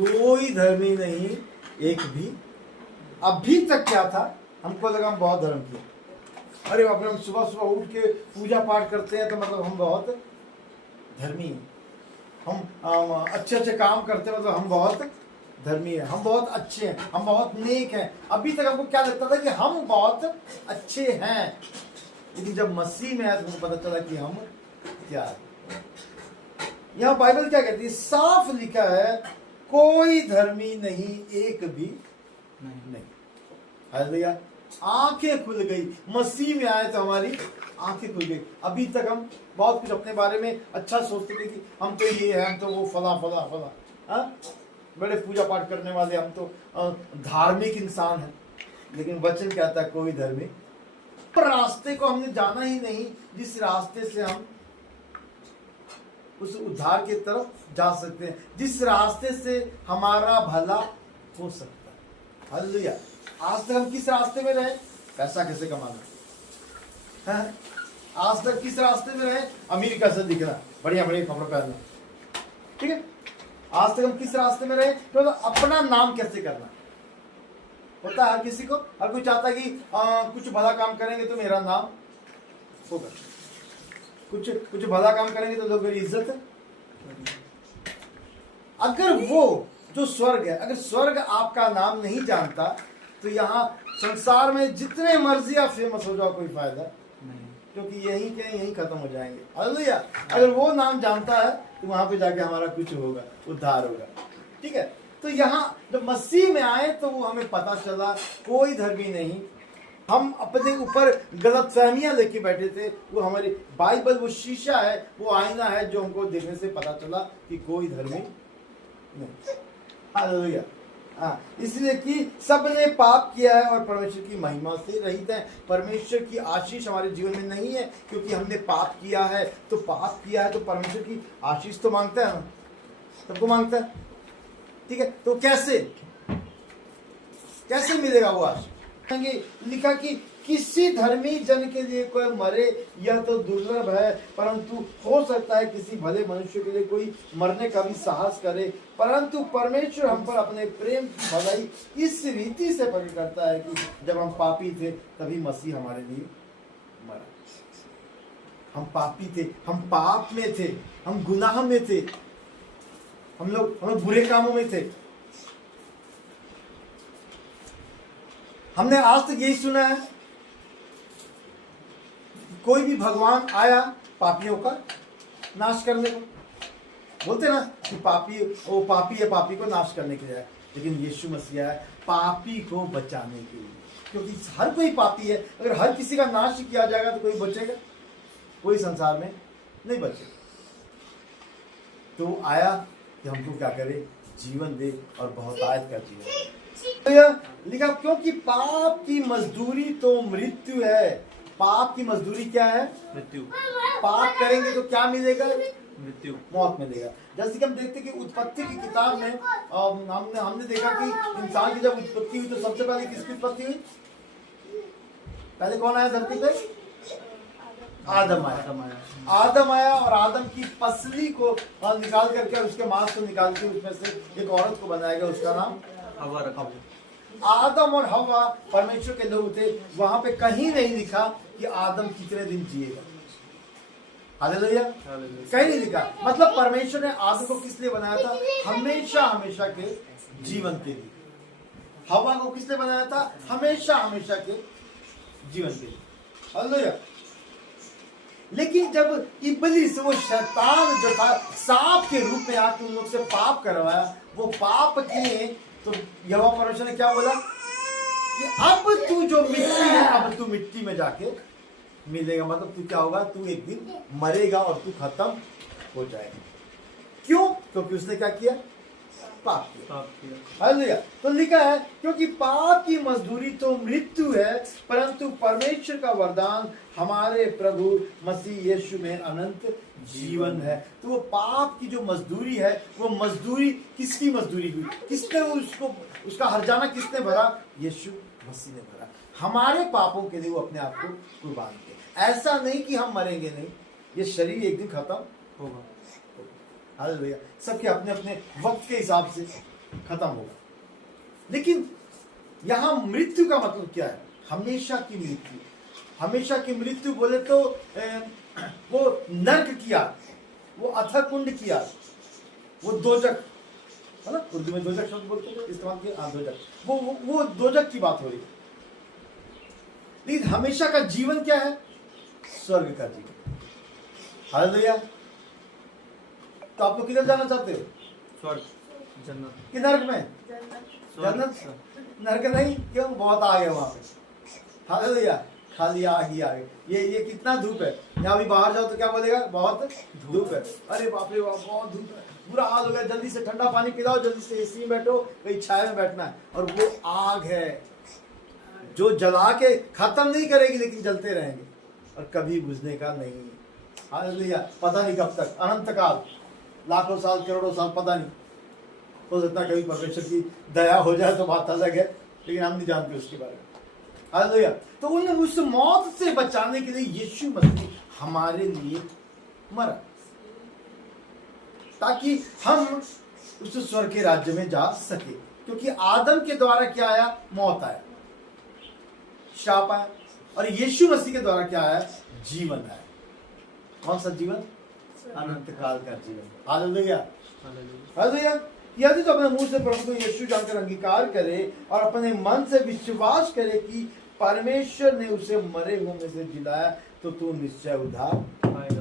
कोई धर्मी नहीं एक भी। अभी तक क्या था, हमको लगा हम बहुत धर्म किए, अरे बाप रे हम सुबह सुबह उठ के पूजा पाठ करते हैं तो मतलब हम बहुत धर्मी हैं, हम अच्छे अच्छे काम करते हैं मतलब हम बहुत धर्मी है, हम बहुत अच्छे हैं, हम बहुत नेक हैं। अभी तक हमको क्या लगता था कि हम बहुत अच्छे हैं, लेकिन जब मसीह में आया तो हमको पता चला कि हम क्या है। यहाँ बाइबल क्या कहती है, साफ लिखा है कोई धर्मी नहीं एक भी नहीं। हालेलुया, आंखें खुल गई, मसीह में आए तो हमारी आंखें खुल गई। अभी तक हम बहुत कुछ अपने बारे में अच्छा सोचते थे कि हम तो ये हैं, हम तो वो फला फला फला, हाँ बड़े पूजा पाठ करने वाले, हम तो धार्मिक इंसान हैं। लेकिन वचन कहता है कोई धर्मी, पर रास्ते को हमने जाना ही नहीं जिस रास्ते से हम उस उद्धार की तरफ जा सकते हैं, जिस रास्ते से हमारा भला हो सकता है। हालेलुया। आज तक हम किस रास्ते में रहे, पैसा कैसे कमाना है? आज तक किस रास्ते में रहे, अमेरिका से दिखना, बढ़िया बढ़िया कपड़े पहनना, ठीक है। आज तक हम किस रास्ते में रहे, तो अपना नाम कैसे करना होता है हर किसी को। हर कोई चाहता है कि कुछ भला काम करेंगे तो मेरा नाम होगा, कुछ भला काम करेंगे तो लोग मेरी इज्जत है। अगर वो जो स्वर्ग है, अगर स्वर्ग आपका नाम नहीं जानता तो यहाँ संसार में जितने मर्जी आप फेमस हो जाओ कोई फायदा नहीं, क्योंकि यहीं खत्म हो जाएंगे। हालेलुया। अगर वो नाम जानता है तो वहां पे जाके हमारा कुछ होगा, उद्धार होगा, ठीक है। तो यहाँ जब मसीह में आए तो वो हमें पता चला कोई धर्मी नहीं। हम अपने ऊपर गलतफहमियां लेके बैठे थे, वो हमारी बाइबल वो शीशा है, वो आईना है जो हमको देखने से पता चला कि कोई धर्मी नहीं। हालेलुया। हाँ, इसलिए कि सबने पाप किया है और परमेश्वर की महिमा से रहित है। परमेश्वर की आशीष हमारे जीवन में नहीं है क्योंकि हमने पाप किया है। तो पाप किया है तो परमेश्वर की आशीष तो मांगता है ना, सबको मांगता है, ठीक है। तो कैसे मिलेगा वो आशीष? लिखा कि किसी धर्मी जन के लिए कोई मरे यह तो दुर्लभ है, परंतु हो सकता है किसी भले मनुष्य के लिए कोई मरने का भी साहस करे। परंतु परमेश्वर हम पर अपने प्रेम की भलाई इस रीति से प्रकट करता है कि जब हम पापी थे तभी मसीह हमारे लिए मरा। हम पापी थे, हम पाप में थे, हम गुनाह में थे, हम लोग बुरे कामों में थे। हमने आज तक यही सुना है कोई भी भगवान आया पापियों का नाश करने को, बोलते ना कि पापी वो पापी है, पापी को नाश करने के लिए आया। लेकिन यीशु मसीह है पापी को बचाने के लिए, क्योंकि हर कोई पापी है। अगर हर किसी का नाश किया जाएगा तो कोई बचेगा? कोई संसार में नहीं बचेगा। तो आया कि हमको क्या करे, जीवन दे और बहुतायत का जीवन। तो यह लिखा क्योंकि पाप की मजदूरी तो मृत्यु है। पाप की मजदूरी क्या है? मृत्यु। पाप करेंगे तो क्या मिलेगा? मृत्यु, मौत मिलेगा। जैसे कि हम देखते कि उत्पत्ति की किताब में हमने देखा कि इंसान की जब उत्पत्ति हुई तो सबसे पहले किसकी उत्पत्ति हुई? पहले कौन आया धरती पे? आदम आया और आदम की पसली को निकाल करके और उसके मांस को निकाल के उसमें से एक औरत को बनाया गया, उसका नाम हव्वा रखा। आदम और हव्वा परमेश्वर के लोग थे। वहां पे कहीं नहीं लिखा कि आदम कितने दिन जिएगा। हालेलुया। कहीं नहीं लिखा। मतलब परमेश्वर ने आदम को किस लिए बनाया था? हमेशा हमेशा के जीवन के लिए। हव्वा को किस लिए बनाया था? हमेशा हमेशा के जीवन के लिए। हालेलुया। लेकिन जब इब्लीस वो शैतान जो था सांप के रूप में आके उन लोग से पाप करवाया, वो पाप किए, तो यहोवा परमेश्वर ने क्या बोला कि अब तू जो मिट्टी है अब तू मिट्टी में जाके मिलेगा। मतलब तू क्या होगा? तू एक दिन मरेगा और तू खत्म हो जाएगा। क्यों? क्योंकि उसने क्या किया? पाप किया। हालेलुया। तो लिखा है क्योंकि पाप की मजदूरी तो मृत्यु है, परंतु परमेश्वर का वरदान हमारे प्रभु मसीह यीशु में अनंत जीवन है। तो वो पाप की जो मजदूरी है, वो मजदूरी किसकी मजदूरी हुई? किसने उसका हर्जाना किसने भरा? यीशु मसीह ने भरा। हमारे पापों के लिए वो अपने आप को कुर्बान किया। ऐसा नहीं कि हम मरेंगे नहीं, ये शरीर एक दिन खत्म होगा। हालेलुया। सबके अपने अपने वक्त के हिसाब से खत्म होगा। लेकिन यहां मृत्यु का मतलब क्या है? हमेशा की मृत्यु। हमेशा की मृत्यु बोले तो वो नर्क की आग, वो अथक कुंड की आग, वो दोजक है ना, उर्दू में दोजक शब्द बोलते हैं, इस्तेमाल किया, दोजक, वो दोजक की बात हो रही है। लेकिन हमेशा का जीवन क्या है? स्वर्ग का जीवन। हालेलुया। तो आप लोग किधर जाना चाहते हो? स्वर्ग, जन्नत कि नरक में? जन्नत। नरक नहीं, क्यों? बहुत आग है वहां पे। हालेलुया। खाली आग ही आग। ये कितना धूप है। यहाँ भी बाहर जाओ तो क्या बोलेगा? बहुत धूप है। अरे बाप रे बाप, बहुत धूप है, बुरा हाल हो गया, जल्दी से ठंडा पानी पिलाओ, जल्दी से एसी में बैठो, कहीं छाया में बैठना है। और वो आग है जो जला के खत्म नहीं करेगी, लेकिन जलते रहेंगे और कभी बुझने का नहीं। हालेलुया। पता नहीं कब तक, अनंत काल, लाखों साल, करोड़ों साल, पता नहीं। हो सकता है कभी परमेश्वर की दया हो जाए तो बात अलग है, लेकिन हम नहीं जानते उसके बारे में। हालेलुया। तो उन्हें उस मौत से बचाने के लिए यीशु मसीह हमारे लिए मरा, ताकि हम उस स्वर्ग के राज्य में जा सके। क्योंकि आदम के द्वारा क्या आया? मौत आया, शाप आया। और यीशु मसीह के द्वारा क्या आया? जीवन आया। कौन सा जीवन? अनंत काल का जीवन। हालेलुया। हालेलुया। यदि तो अपने मुंह से प्रभु को यीशु जानकर अंगीकार करे और अपने मन से विश्वास करे कि परमेश्वर ने उसे मरे हुए में से जिलाया, तो तू निश्चय उद्धार पाएगा।